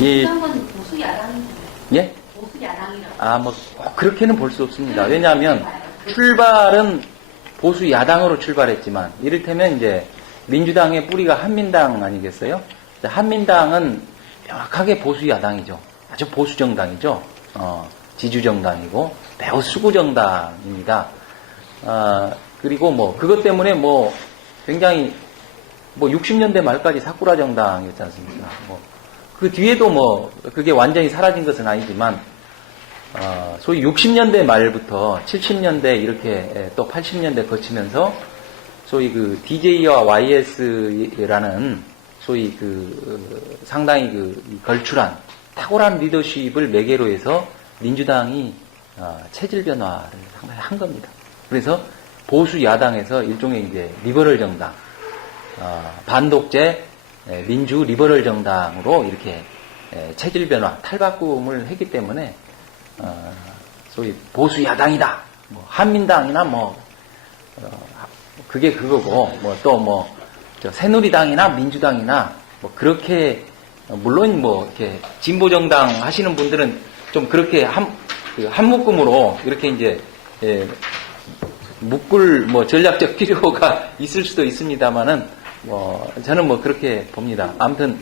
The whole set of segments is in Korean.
이, 건 보수 야당이죠. 예? 보수 야당이라고. 아, 뭐, 꼭 그렇게는 볼 수 없습니다. 왜냐하면, 출발은 보수 야당으로 출발했지만, 이를테면 이제, 민주당의 뿌리가 한민당 아니겠어요? 한민당은 명확하게 보수 야당이죠. 아주 보수 정당이죠. 지주 정당이고, 매우 수구 정당입니다. 그리고 뭐, 그것 때문에 뭐, 굉장히, 뭐, 60년대 말까지 사쿠라 정당이었지 않습니까? 뭐, 그 뒤에도 뭐, 그게 완전히 사라진 것은 아니지만, 소위 60년대 말부터 70년대 이렇게 또 80년대 거치면서, 소위 그 DJ와 YS라는 소위 그 상당히 그 걸출한 탁월한 리더십을 매개로 해서 민주당이 체질 변화를 상당히 한 겁니다. 그래서 보수 야당에서 일종의 이제 리버럴 정당, 반독재 민주 리버럴 정당으로 이렇게 체질 변화, 탈바꿈을 했기 때문에 소위 보수 야당이다. 뭐 한민당이나 뭐 그게 그거고 뭐 또 뭐 새누리당이나 민주당이나 뭐 그렇게 물론 뭐 이렇게 진보 정당 하시는 분들은 좀 그렇게 한 묶음으로 이렇게 이제 묶을 뭐 전략적 필요가 있을 수도 있습니다만은 뭐 저는 뭐 그렇게 봅니다. 아무튼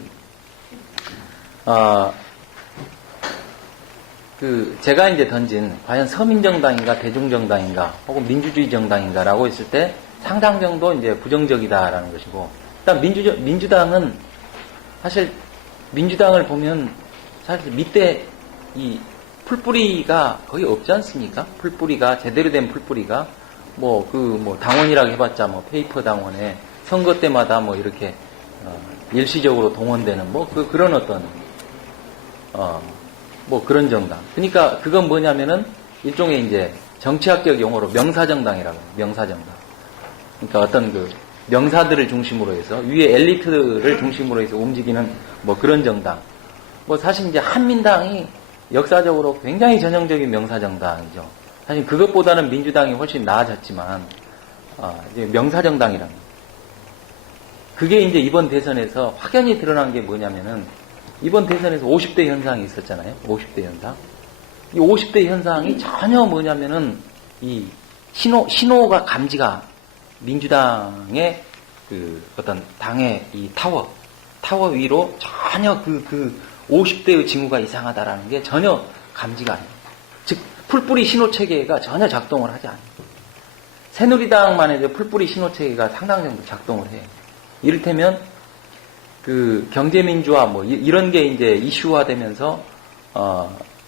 그 제가 이제 던진 과연 서민정당인가 대중정당인가 혹은 민주주의 정당인가라고 했을 때 상당 정도 이제 부정적이다라는 것이고, 일단 민주당은 사실 민주당을 보면 사실 밑에 이 풀뿌리가 거의 없지 않습니까? 풀뿌리가 제대로 된 풀뿌리가 뭐 당원이라고 해봤자 뭐 페이퍼 당원에 선거 때마다 뭐 이렇게 일시적으로 동원되는 뭐 그런 어떤 뭐 그런 정당. 그러니까 그건 뭐냐면은 일종의 이제 정치학적 용어로 명사정당이라고 해요. 명사정당. 그러니까 어떤 그 명사들을 중심으로 해서 위에 엘리트를 중심으로 해서 움직이는 뭐 그런 정당. 뭐 사실 이제 한민당이 역사적으로 굉장히 전형적인 명사정당이죠. 사실 그것보다는 민주당이 훨씬 나아졌지만 이제 명사정당이라는 그게 이제 이번 대선에서 확연히 드러난 게 뭐냐면은 이번 대선에서 50대 현상이 있었잖아요. 50대 현상. 이 50대 현상이 전혀 뭐냐면은 이 신호가 감지가 민주당의 그 어떤 당의 이 타워 위로 전혀 그 50대의 징후가 이상하다라는 게 전혀 감지가 안 돼요. 즉 풀뿌리 신호 체계가 전혀 작동을 하지 않아요. 새누리당만 해도 풀뿌리 신호 체계가 상당 정도 작동을 해요. 이를테면 그 경제민주화 뭐 이런 게 이제 이슈화되면서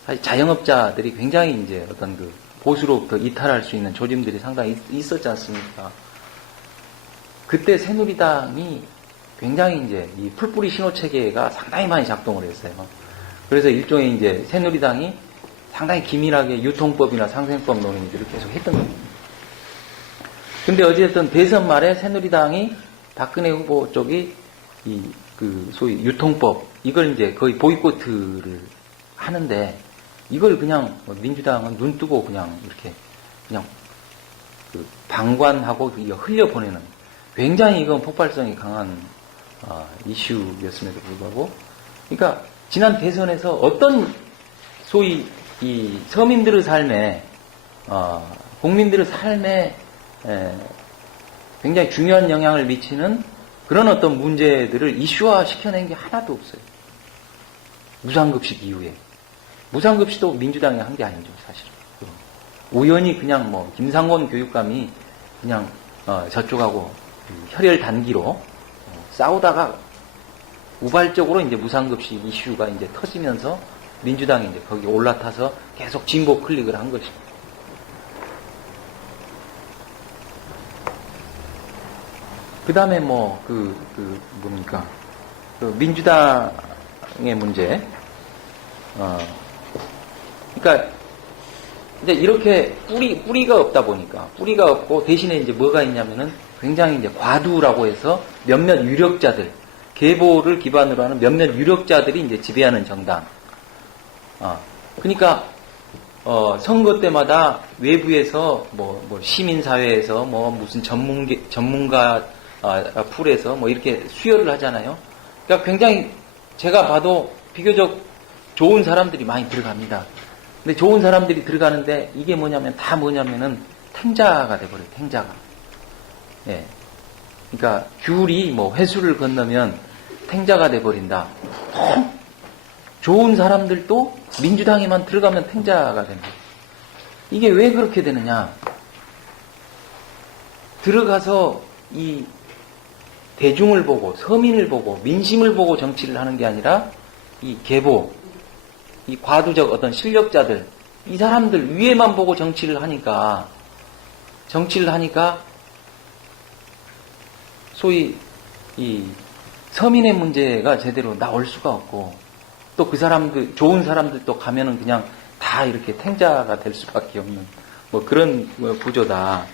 사실 자영업자들이 굉장히 이제 어떤 그 보수로부터 이탈할 수 있는 조짐들이 상당히 있었지 않습니까? 그때 새누리당이 굉장히 이제 이 풀뿌리 신호 체계가 상당히 많이 작동을 했어요. 그래서 일종의 이제 새누리당이 상당히 기민하게 유통법이나 상생법 논의들을 계속 했던 겁니다. 근데 어쨌든 대선 말에 새누리당이 박근혜 후보 쪽이 그 소위 유통법 이걸 이제 거의 보이콧을 하는데 이걸 그냥 민주당은 눈 뜨고 그냥 이렇게 그냥 그 방관하고 흘려보내는 굉장히 이건 폭발성이 강한 이슈였음에도 불구하고 그러니까 지난 대선에서 어떤 소위 이 서민들의 삶에 국민들의 삶에 굉장히 중요한 영향을 미치는 그런 어떤 문제들을 이슈화 시켜낸 게 하나도 없어요. 무상급식 이후에. 무상급식도 민주당이 한 게 아니죠, 사실. 우연히 그냥 뭐, 김상곤 교육감이 그냥, 저쪽하고 혈혈 단기로 싸우다가 우발적으로 이제 무상급식 이슈가 이제 터지면서 민주당이 이제 거기 올라타서 계속 진보 클릭을 한 것입니다. 그 다음에 뭐, 뭡니까. 민주당의 문제. 그러니까, 이제 이렇게 뿌리가 없다 보니까, 뿌리가 없고 대신에 이제 뭐가 있냐면은 굉장히 이제 과두라고 해서 몇몇 유력자들, 계보를 기반으로 하는 몇몇 유력자들이 이제 지배하는 정당. 그러니까, 선거 때마다 외부에서 시민사회에서 무슨 전문가 풀에서 뭐 이렇게 수혈을 하잖아요. 그러니까 굉장히 제가 봐도 비교적 좋은 사람들이 많이 들어갑니다. 근데 좋은 사람들이 들어가는데 이게 뭐냐면 다 뭐냐면은 탱자가 돼버려요. 탱자가. 예. 그러니까 귤이 뭐 회수를 건너면 탱자가 돼버린다. 좋은 사람들도 민주당에만 들어가면 탱자가 된다. 이게 왜 그렇게 되느냐? 들어가서 이 대중을 보고 서민을 보고 민심을 보고 정치를 하는 게 아니라 이 계보, 이 과도적 어떤 실력자들, 이 사람들 위에만 보고 정치를 하니까 소위 이 서민의 문제가 제대로 나올 수가 없고 또 그 사람들, 좋은 사람들도 가면은 그냥 다 이렇게 탱자가 될 수밖에 없는 뭐 그런 구조다.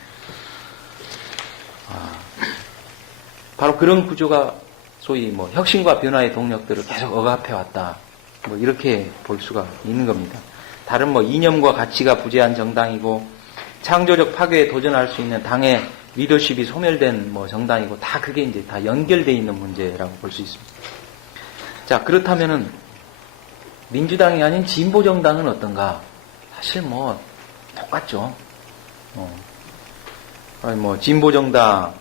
바로 그런 구조가 소위 뭐 혁신과 변화의 동력들을 계속 억압해 왔다. 뭐 이렇게 볼 수가 있는 겁니다. 다른 뭐 이념과 가치가 부재한 정당이고 창조적 파괴에 도전할 수 있는 당의 리더십이 소멸된 뭐 정당이고 다 그게 이제 다 연결되어 있는 문제라고 볼 수 있습니다. 자, 그렇다면은 민주당이 아닌 진보 정당은 어떤가? 사실 뭐 똑같죠. 뭐 진보 정당은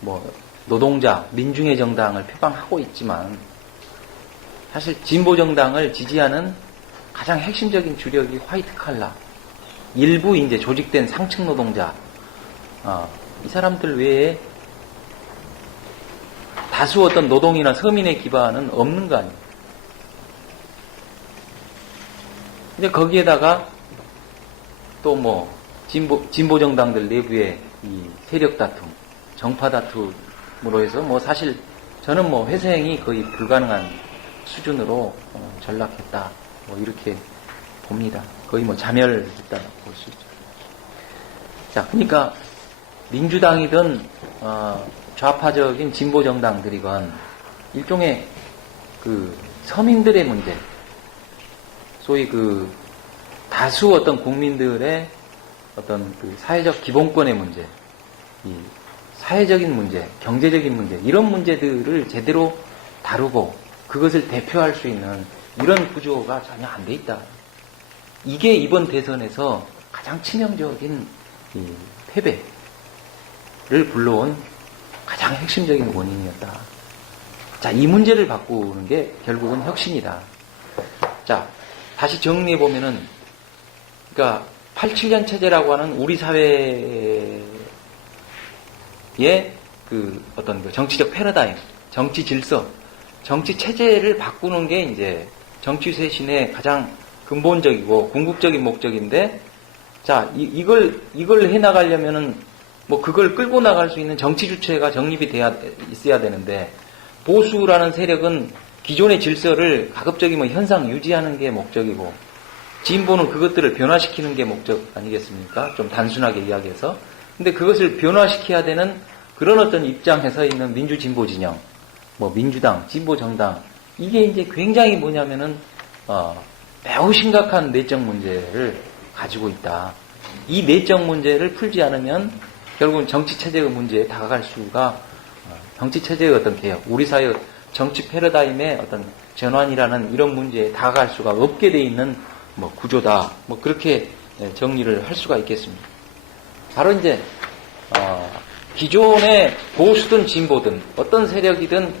뭐 노동자, 민중의 정당을 표방하고 있지만 사실 진보 정당을 지지하는 가장 핵심적인 주력이 화이트 칼라, 일부 이제 조직된 상층 노동자, 이 사람들 외에 다수 어떤 노동이나 서민의 기반은 없는 거 아니에요. 근데 거기에다가 또 뭐 진보 정당들 내부의 이 세력 다툼, 정파 다툼으로 해서 뭐 사실 저는 뭐 회생이 거의 불가능한 수준으로 전락했다. 뭐 이렇게 봅니다. 거의 뭐 자멸했다고 볼 수 있죠. 자, 그러니까 민주당이든 좌파적인 진보 정당들이건 일종의 그 서민들의 문제, 소위 그 다수 어떤 국민들의 어떤 그 사회적 기본권의 문제, 이 사회적인 문제, 경제적인 문제, 이런 문제들을 제대로 다루고 그것을 대표할 수 있는 이런 구조가 전혀 안 돼 있다. 이게 이번 대선에서 가장 치명적인 이 패배를 불러온 가장 핵심적인 원인이었다. 자, 이 문제를 바꾸는 게 결국은 혁신이다. 자, 다시 정리해 보면은, 그러니까 87년 체제라고 하는 우리 사회의 그 어떤 그 정치적 패러다임, 정치 질서, 정치 체제를 바꾸는 게 이제 정치 쇄신의 가장 근본적이고 궁극적인 목적인데, 자, 이걸 해나가려면은 뭐 그걸 끌고 나갈 수 있는 정치 주체가 정립이 있어야 되는데, 보수라는 세력은 기존의 질서를 가급적이 뭐 현상 유지하는 게 목적이고, 진보는 그것들을 변화시키는 게 목적 아니겠습니까? 좀 단순하게 이야기해서. 근데 그것을 변화시켜야 되는 그런 어떤 입장에 서 있는 민주진보 진영, 뭐 민주당, 진보정당, 이게 이제 굉장히 뭐냐면은 매우 심각한 내적 문제를 가지고 있다. 이 내적 문제를 풀지 않으면 결국은 정치체제의 문제에 다가갈 수가, 정치체제의 어떤 개혁, 우리 사회의 정치 패러다임의 어떤 전환이라는 이런 문제에 다가갈 수가 없게 돼 있는 뭐 구조다. 뭐 그렇게 정리를 할 수가 있겠습니다. 바로 이제 기존의 보수든 진보든 어떤 세력이든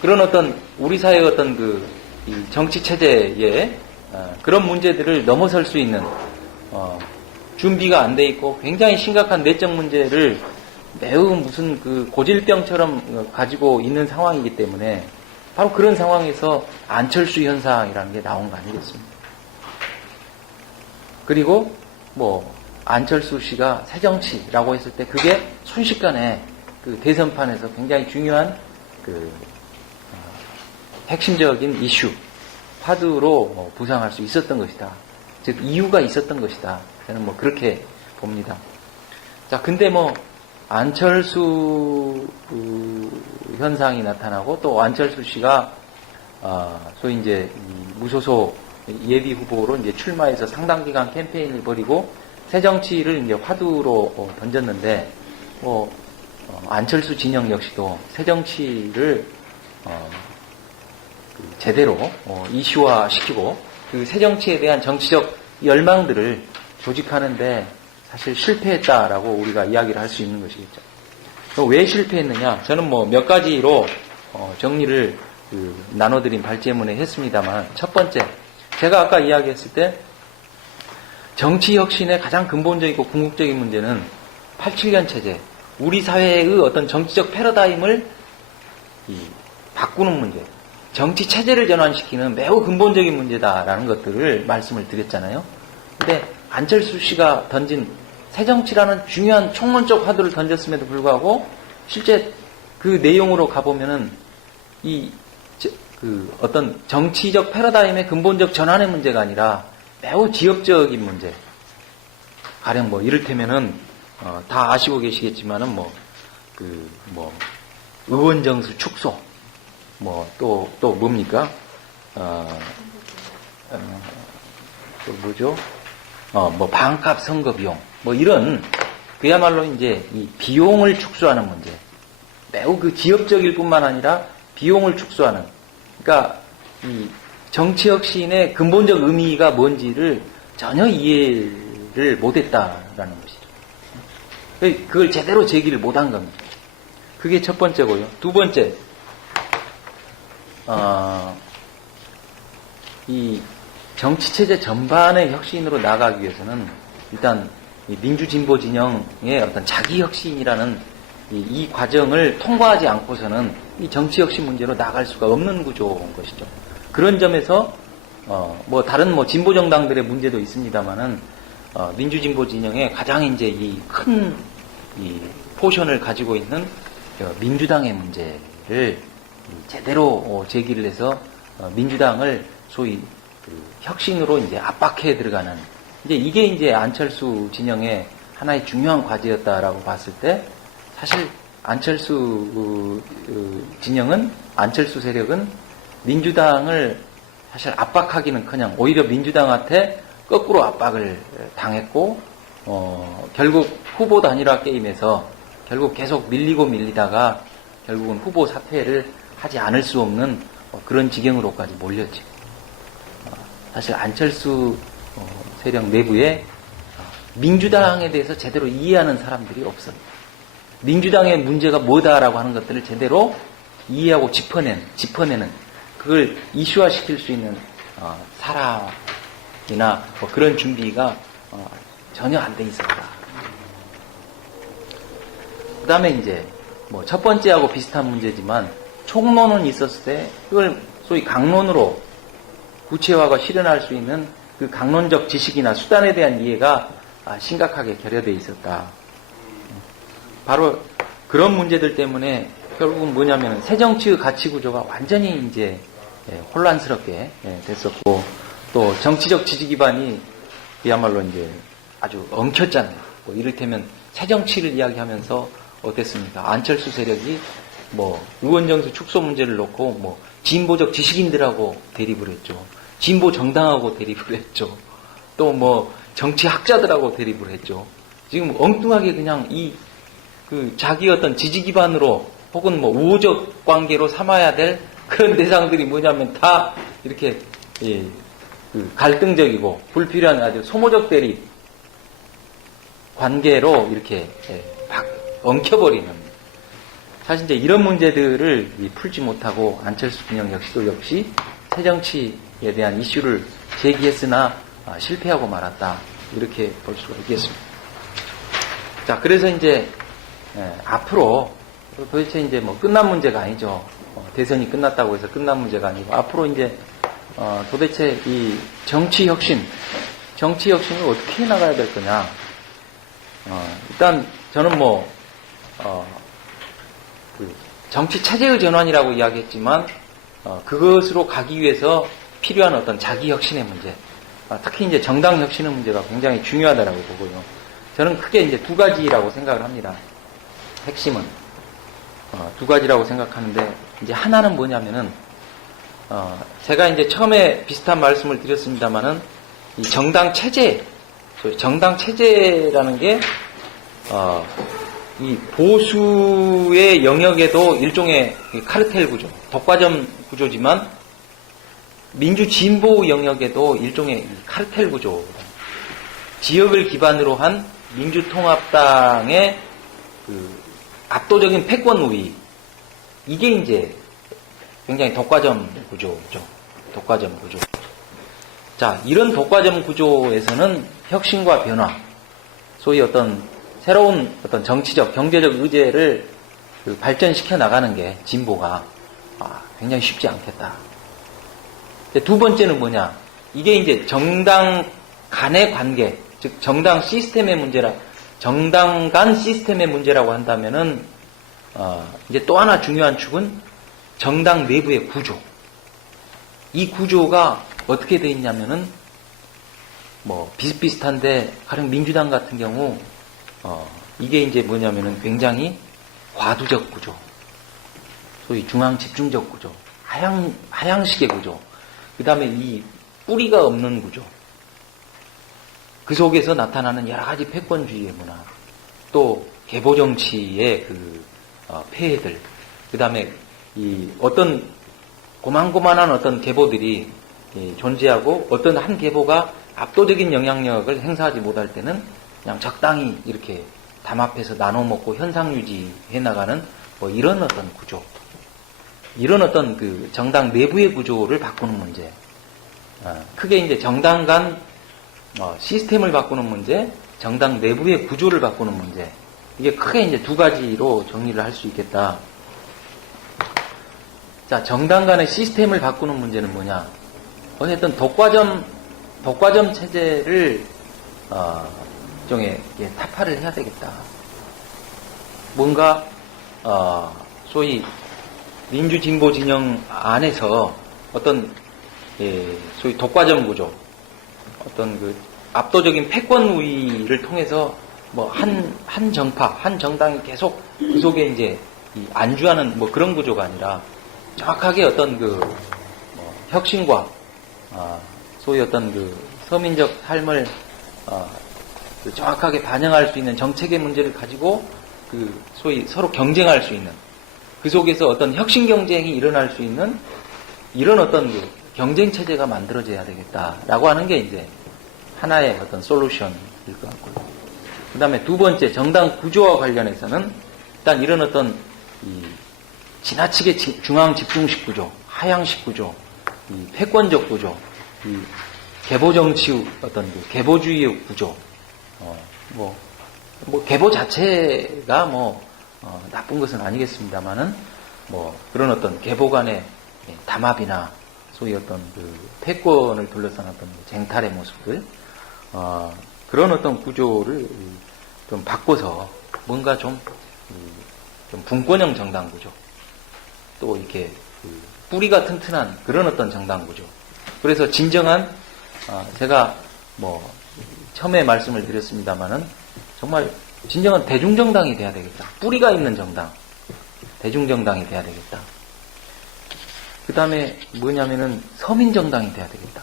그런 어떤 우리 사회의 어떤 그 정치 체제의 그런 문제들을 넘어설 수 있는 준비가 안 돼 있고 굉장히 심각한 내적 문제를 매우 무슨 그 고질병처럼 가지고 있는 상황이기 때문에 바로 그런 상황에서 안철수 현상이라는 게 나온 거 아니겠습니까? 그리고 뭐 안철수 씨가 새정치라고 했을 때 그게 순식간에 그 대선판에서 굉장히 중요한 그 핵심적인 이슈, 화두로 부상할 수 있었던 것이다. 즉 이유가 있었던 것이다. 저는 뭐 그렇게 봅니다. 자, 근데 뭐 안철수 현상이 나타나고 또 안철수 씨가 소위 이제 무소속 예비 후보로 이제 출마해서 상당 기간 캠페인을 벌이고 새정치를 이제 화두로 던졌는데 안철수 진영 역시도 새정치를 제대로 이슈화 시키고 그 새정치에 대한 정치적 열망들을 조직하는데 사실 실패했다라고 우리가 이야기를 할 수 있는 것이겠죠. 왜 실패했느냐? 저는 뭐 몇 가지로 정리를 나눠드린 발제문에 했습니다만, 첫 번째, 제가 아까 이야기했을 때 정치 혁신의 가장 근본적이고 궁극적인 문제는 87년 체제, 우리 사회의 어떤 정치적 패러다임을 바꾸는 문제, 정치 체제를 전환시키는 매우 근본적인 문제다라는 것들을 말씀을 드렸잖아요. 근데 안철수 씨가 던진 새정치라는 중요한 총론적 화두를 던졌음에도 불구하고 실제 그 내용으로 가보면은 어떤 정치적 패러다임의 근본적 전환의 문제가 아니라 매우 지역적인 문제. 가령 뭐 이를테면은 다 아시고 계시겠지만은 의원 정수 축소, 또 뭡니까? 또 뭐죠? 반값 선거 비용, 이런 그야말로 이제 이 비용을 축소하는 문제. 매우 그 지역적일 뿐만 아니라 비용을 축소하는. 그러니까 이 정치 혁신의 근본적 의미가 뭔지를 전혀 이해를 못했다라는 것이죠. 그걸 제대로 제기를 못한 겁니다. 그게 첫 번째고요. 두 번째, 이 정치 체제 전반의 혁신으로 나가기 위해서는 일단 이 민주진보 진영의 어떤 자기 혁신이라는 이 과정을 통과하지 않고서는 이 정치 혁신 문제로 나갈 수가 없는 구조인 것이죠. 그런 점에서 다른 진보 정당들의 문제도 있습니다만은 민주진보 진영의 가장 이제 이 큰 포션을 가지고 있는 민주당의 문제를 제대로 제기를 해서 민주당을 소위 혁신으로 이제 압박해 들어가는, 이게 이제 안철수 진영의 하나의 중요한 과제였다라고 봤을 때, 사실 안철수 진영은, 안철수 세력은 민주당을 사실 압박하기는커녕 오히려 민주당한테 거꾸로 압박을 당했고, 결국 후보 단일화 게임에서 결국 계속 밀리다가 결국은 후보 사퇴를 하지 않을 수 없는 그런 지경으로까지 몰렸죠. 사실 안철수 세력 내부에 민주당에 대해서 제대로 이해하는 사람들이 없습니다. 민주당의 문제가 뭐다라고 하는 것들을 제대로 이해하고 짚어내는 그걸 이슈화시킬 수 있는 사람이나 그런 준비가 전혀 안 돼 있었다. 그 다음에 이제 첫 번째하고 비슷한 문제지만 총론은 있었을 때 그걸 소위 강론으로 구체화가 실현할 수 있는 그 강론적 지식이나 수단에 대한 이해가 심각하게 결여되어 있었다. 바로 그런 문제들 때문에 결국은 뭐냐면 새정치의 가치 구조가 완전히 이제 혼란스럽게 됐었고, 또 정치적 지지 기반이 그야말로 이제 아주 엉켰잖아요. 이를테면 새정치를 이야기하면서 어땠습니까? 안철수 세력이 의원 정수 축소 문제를 놓고 진보적 지식인들하고 대립을 했죠. 진보 정당하고 대립을 했죠. 또 정치학자들하고 대립을 했죠. 지금 엉뚱하게 그냥 자기 어떤 지지 기반으로 혹은 우호적 관계로 삼아야 될 그런 대상들이 뭐냐면 다 이렇게 갈등적이고 불필요한 아주 소모적 대립 관계로 이렇게 엉켜버리는, 사실 이제 이런 문제들을 풀지 못하고 안철수 진영 역시 새정치에 대한 이슈를 제기했으나 실패하고 말았다, 이렇게 볼 수가 있겠습니다. 자, 그래서 이제 앞으로 도대체 이제 끝난 문제가 아니죠. 대선이 끝났다고 해서 끝난 문제가 아니고 앞으로 이제 도대체 이 정치 혁신을 어떻게 해 나가야 될 거냐. 일단 저는 정치 체제의 전환이라고 이야기했지만 그것으로 가기 위해서 필요한 어떤 자기 혁신의 문제, 특히 이제 정당 혁신의 문제가 굉장히 중요하다라고 보고요. 저는 크게 이제 두 가지라고 생각을 합니다. 핵심은 두 가지라고 생각하는데, 이제 하나는 뭐냐면은 제가 이제 처음에 비슷한 말씀을 드렸습니다만은 이 정당 체제라는 게 이 보수의 영역에도 일종의 카르텔 구조, 독과점 구조지만 민주 진보 영역에도 일종의 카르텔 구조, 지역을 기반으로 한 민주통합당의 그 압도적인 패권 우위, 이게 이제 굉장히 독과점 구조죠. 독과점 구조. 자, 이런 독과점 구조에서는 혁신과 변화, 소위 어떤 새로운 어떤 정치적, 경제적 의제를 그 발전시켜 나가는 게 진보가 굉장히 쉽지 않겠다. 두 번째는 뭐냐? 이게 이제 정당 간의 관계, 즉 정당 시스템의 문제라, 정당 간 시스템의 문제라고 한다면은 이제 또 하나 중요한 축은 정당 내부의 구조. 이 구조가 어떻게 돼 있냐면은 뭐 비슷비슷한데 가령 민주당 같은 경우 이게 이제 뭐냐면은 굉장히 과두적 구조, 소위 중앙 집중적 구조, 하향식의 구조, 그 다음에 이 뿌리가 없는 구조, 그 속에서 나타나는 여러 가지 패권주의의 문화, 또 계보정치의 그 폐해들, 그 다음에 이 어떤 고만고만한 어떤 계보들이 존재하고 어떤 한 계보가 압도적인 영향력을 행사하지 못할 때는 그냥 적당히 이렇게 담합해서 나눠 먹고 현상 유지해 나가는 뭐 이런 어떤 구조, 이런 어떤 그 정당 내부의 구조를 바꾸는 문제, 크게 이제 정당 간 시스템을 바꾸는 문제, 정당 내부의 구조를 바꾸는 문제, 이게 크게 이제 두 가지로 정리를 할 수 있겠다. 자, 정당 간의 시스템을 바꾸는 문제는 뭐냐? 어쨌든 독과점 체제를 일종의 타파를 해야 되겠다. 뭔가 소위 민주 진보 진영 안에서 어떤 소위 독과점 구조, 어떤 그 압도적인 패권 우위를 통해서 뭐 한 정파, 한 정당이 계속 그 속에 이제 안주하는 뭐 그런 구조가 아니라 정확하게 어떤 그 혁신과 소위 어떤 그 서민적 삶을 정확하게 반영할 수 있는 정책의 문제를 가지고 그 소위 서로 경쟁할 수 있는, 그 속에서 어떤 혁신 경쟁이 일어날 수 있는 이런 어떤 그 경쟁 체제가 만들어져야 되겠다라고 하는 게 이제 하나의 어떤 솔루션일 것 같고요. 그 다음에 두 번째, 정당 구조와 관련해서는 일단 이런 어떤 지나치게 중앙 집중식 구조, 하향식 구조, 이 패권적 구조, 이 계보 정치 어떤 그 계보주의 구조, 뭐 계보 자체가 나쁜 것은 아니겠습니다만은 뭐 그런 어떤 계보 간의 담합이나 소위 어떤 그 패권을 둘러싼 어떤 쟁탈의 모습들, 그런 어떤 구조를 좀 바꿔서 뭔가 좀 분권형 정당 구조, 또 이렇게 뿌리가 튼튼한 그런 어떤 정당 구조. 그래서 진정한 제가 뭐 처음에 말씀을 드렸습니다마는 정말 진정한 대중정당이 돼야 되겠다. 뿌리가 있는 정당, 대중정당이 돼야 되겠다. 그 다음에 뭐냐면은 서민정당이 돼야 되겠다.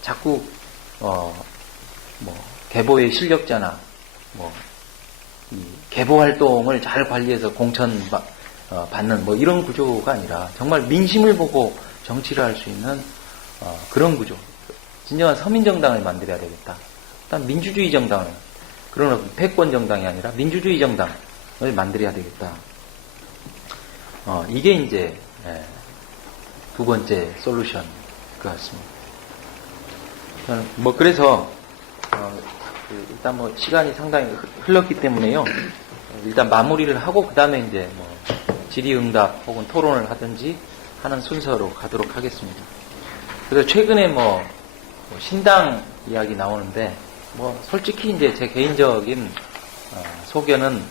자꾸 뭐 계보의 실력자나 이 계보 활동을 잘 관리해서 공천 받는 뭐 이런 구조가 아니라 정말 민심을 보고 정치를 할 수 있는 그런 구조. 진정한 서민정당을 만들어야 되겠다. 일단 민주주의 정당을, 그런 패권 정당이 아니라 민주주의 정당을 만들어야 되겠다. 이게 이제 두 번째 솔루션 것 같습니다. 뭐 그래서 일단 뭐 시간이 상당히 흘렀기 때문에요. 일단 마무리를 하고 그 다음에 이제 뭐 질의응답 혹은 토론을 하든지 하는 순서로 가도록 하겠습니다. 그래서 최근에 뭐 신당 이야기 나오는데 뭐 솔직히 이제 제 개인적인 소견은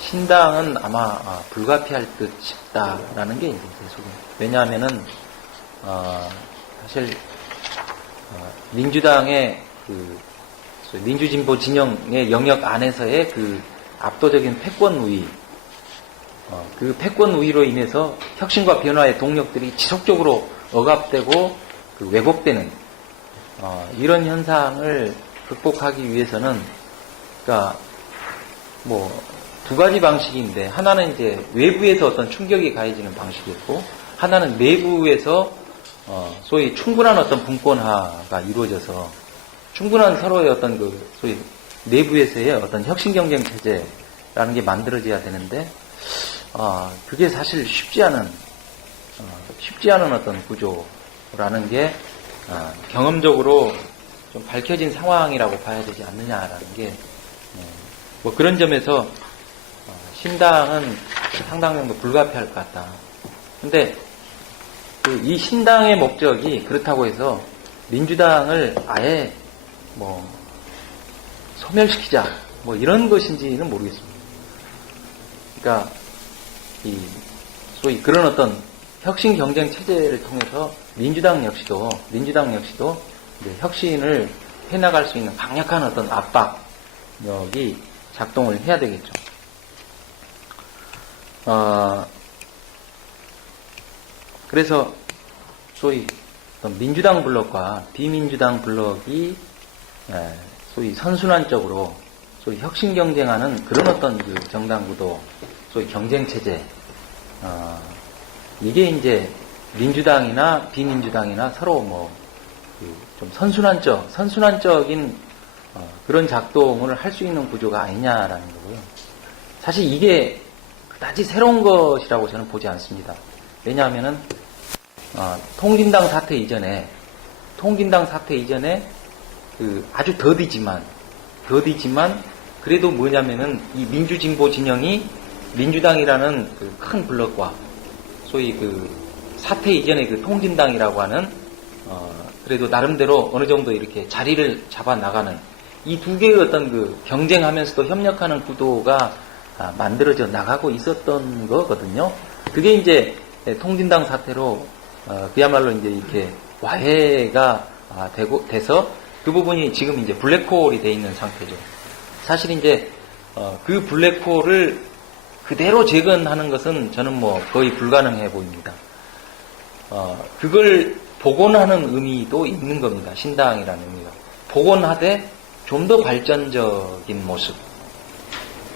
신당은 아마 불가피할 듯 싶다라는 게 이제 제 소견. 왜냐하면은 사실 민주당의 그 민주진보 진영의 영역 안에서의 그 압도적인 패권 우위, 그 패권 우위로 인해서 혁신과 변화의 동력들이 지속적으로 억압되고 그 왜곡되는 이런 현상을 극복하기 위해서는, 그러니까 뭐 두 가지 방식인데, 하나는 이제 외부에서 어떤 충격이 가해지는 방식이 있고, 하나는 내부에서 소위 충분한 어떤 분권화가 이루어져서 충분한 서로의 어떤 그 소위 내부에서의 어떤 혁신 경쟁 체제라는 게 만들어져야 되는데 그게 사실 쉽지 않은 어떤 구조라는 게 경험적으로 좀 밝혀진 상황이라고 봐야 되지 않느냐라는 게 뭐 그런 점에서 신당은 상당 정도 불가피할 것 같다. 근데 이 신당의 목적이 그렇다고 해서 민주당을 아예 뭐 소멸시키자 뭐 이런 것인지는 모르겠습니다. 그러니까 이 소위 그런 어떤 혁신 경쟁 체제를 통해서 민주당 역시도 이제 혁신을 해나갈 수 있는 강력한 어떤 압박력이 작동을 해야 되겠죠. 그래서 소위 어떤 민주당 블록과 비민주당 블록이 소위 선순환적으로 소위 혁신 경쟁하는 그런 어떤 그 정당 구도, 소위 경쟁 체제, 이게 이제 민주당이나 비민주당이나 서로 뭐 좀 선순환적인 그런 작동을 할 수 있는 구조가 아니냐라는 거고요. 사실 이게 그다지 새로운 것이라고 저는 보지 않습니다. 왜냐하면은 통진당 사태 이전에 그 아주 더디지만 그래도 뭐냐면은 이 민주진보 진영이 민주당이라는 그 큰 블록과 소위 그 사태 이전의 그 통진당이라고 하는 그래도 나름대로 어느 정도 이렇게 자리를 잡아 나가는 이 두 개의 어떤 그 경쟁하면서도 협력하는 구도가 만들어져 나가고 있었던 거거든요. 그게 이제 통진당 사태로 그야말로 이제 이렇게 와해가 돼서 그 부분이 지금 이제 블랙홀이 돼 있는 상태죠. 사실 이제 그 블랙홀을 그대로 재건하는 것은 저는 뭐 거의 불가능해 보입니다. 그걸 복원하는 의미도 있는 겁니다. 신당이라는 의미가. 복원하되 좀 더 발전적인 모습,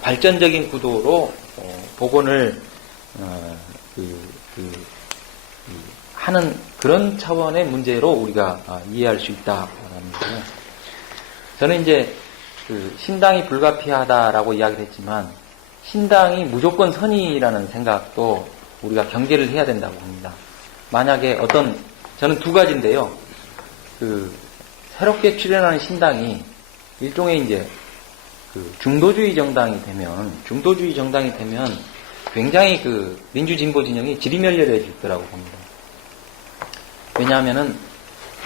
발전적인 구도로 복원을 하는 그런 차원의 문제로 우리가 이해할 수 있다라는 거예요. 저는 이제 그 신당이 불가피하다라고 이야기를 했지만 신당이 무조건 선이라는 생각도 우리가 경계를 해야 된다고 봅니다. 만약에 저는 두 가지인데요. 그 새롭게 출현하는 신당이 일종의 이제 그 중도주의 정당이 되면 굉장히 그 민주진보 진영이 지리멸렬해질 거라고 봅니다. 왜냐하면은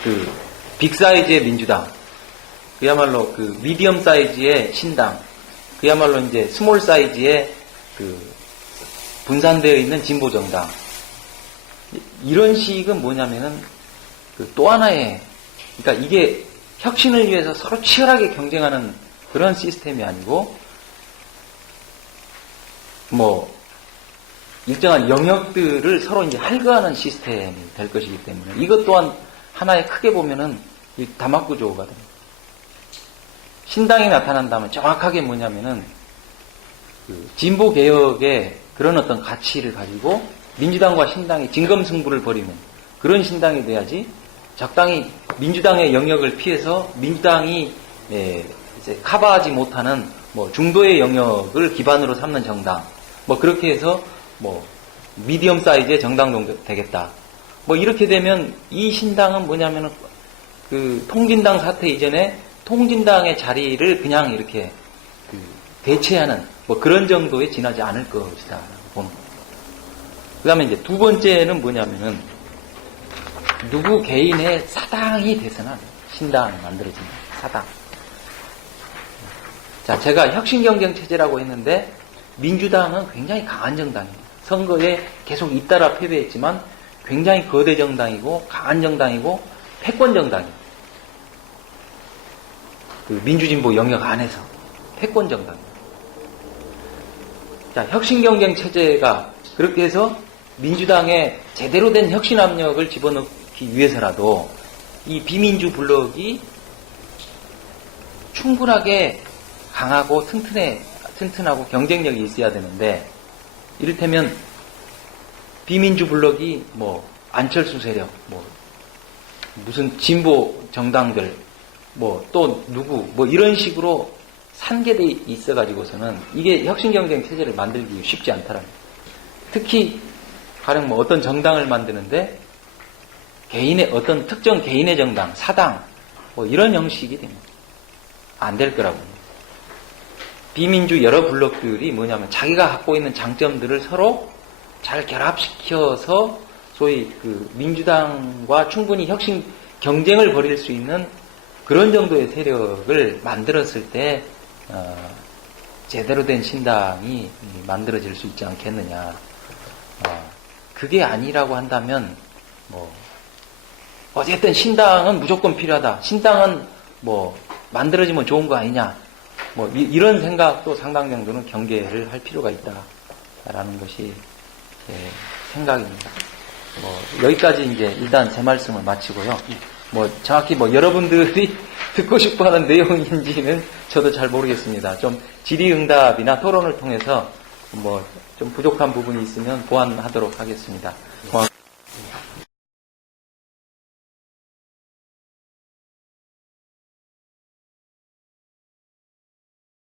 그 빅사이즈의 민주당, 그야말로 그 미디엄 사이즈의 신당, 그야말로 이제 스몰 사이즈의 그 분산되어 있는 진보 정당. 이런 식은 뭐냐면은 그 또 하나의, 그러니까 이게 혁신을 위해서 서로 치열하게 경쟁하는 그런 시스템이 아니고 뭐 일정한 영역들을 서로 이제 할거하는 시스템이 될 것이기 때문에 이것 또한 하나의 크게 보면은 이 다막구조가 됩니다. 신당이 나타난다면 정확하게 뭐냐면은 그 진보 개혁의 그런 어떤 가치를 가지고 민주당과 신당이 진검승부를 벌이는 그런 신당이 돼야지 적당히 민주당의 영역을 피해서 민주당이 이제 커버하지 못하는 뭐 중도의 영역을 기반으로 삼는 정당, 뭐 그렇게 해서 뭐 미디엄 사이즈의 정당 되겠다. 뭐 이렇게 되면 이 신당은 뭐냐면은 그 통진당 사태 이전에 통진당의 자리를 그냥 이렇게 그 대체하는 뭐 그런 정도에 지나지 않을 것이다 보는 거예요. 그 다음에 이제 두 번째는 뭐냐면은 누구 개인의 사당이 돼서는 안 돼요. 신당이 만들어진다. 사당. 자, 제가 혁신경쟁체제라고 했는데 민주당은 굉장히 강한 정당이에요. 선거에 계속 잇따라 패배했지만 굉장히 거대 정당이고 강한 정당이고 패권 정당이에요. 그 민주진보 영역 안에서 패권 정당이에요. 자, 혁신경쟁체제가 그렇게 해서 민주당에 제대로 된 혁신 압력을 집어넣기 위해서라도 이 비민주 블록이 충분하게 강하고 튼튼하고 경쟁력이 있어야 되는데 이를테면 비민주 블록이 뭐 안철수 세력, 뭐 무슨 진보 정당들, 뭐 또 누구, 뭐 이런 식으로 산계돼 있어가지고서는 이게 혁신 경쟁 체제를 만들기 쉽지 않더라고요. 특히 가령 뭐 어떤 정당을 만드는데 개인의 어떤 특정 개인의 정당, 사당, 뭐 이런 형식이 됩니다. 안 될 거라고요. 비민주 여러 블록들이 뭐냐면 자기가 갖고 있는 장점들을 서로 잘 결합시켜서 소위 그 민주당과 충분히 혁신 경쟁을 벌일 수 있는 그런 정도의 세력을 만들었을 때 제대로 된 신당이 만들어질 수 있지 않겠느냐. 그게 아니라고 한다면 뭐 어쨌든 신당은 무조건 필요하다. 신당은 뭐 만들어지면 좋은 거 아니냐. 뭐 이런 생각도 상당 정도는 경계를 할 필요가 있다라는 것이 제 생각입니다. 뭐 여기까지 이제 일단 제 말씀을 마치고요. 뭐 정확히 뭐 여러분들이 듣고 싶어하는 내용인지는 저도 잘 모르겠습니다. 좀 질의응답이나 토론을 통해서 뭐 좀 부족한 부분이 있으면 보완하도록 하겠습니다. 고맙습니다.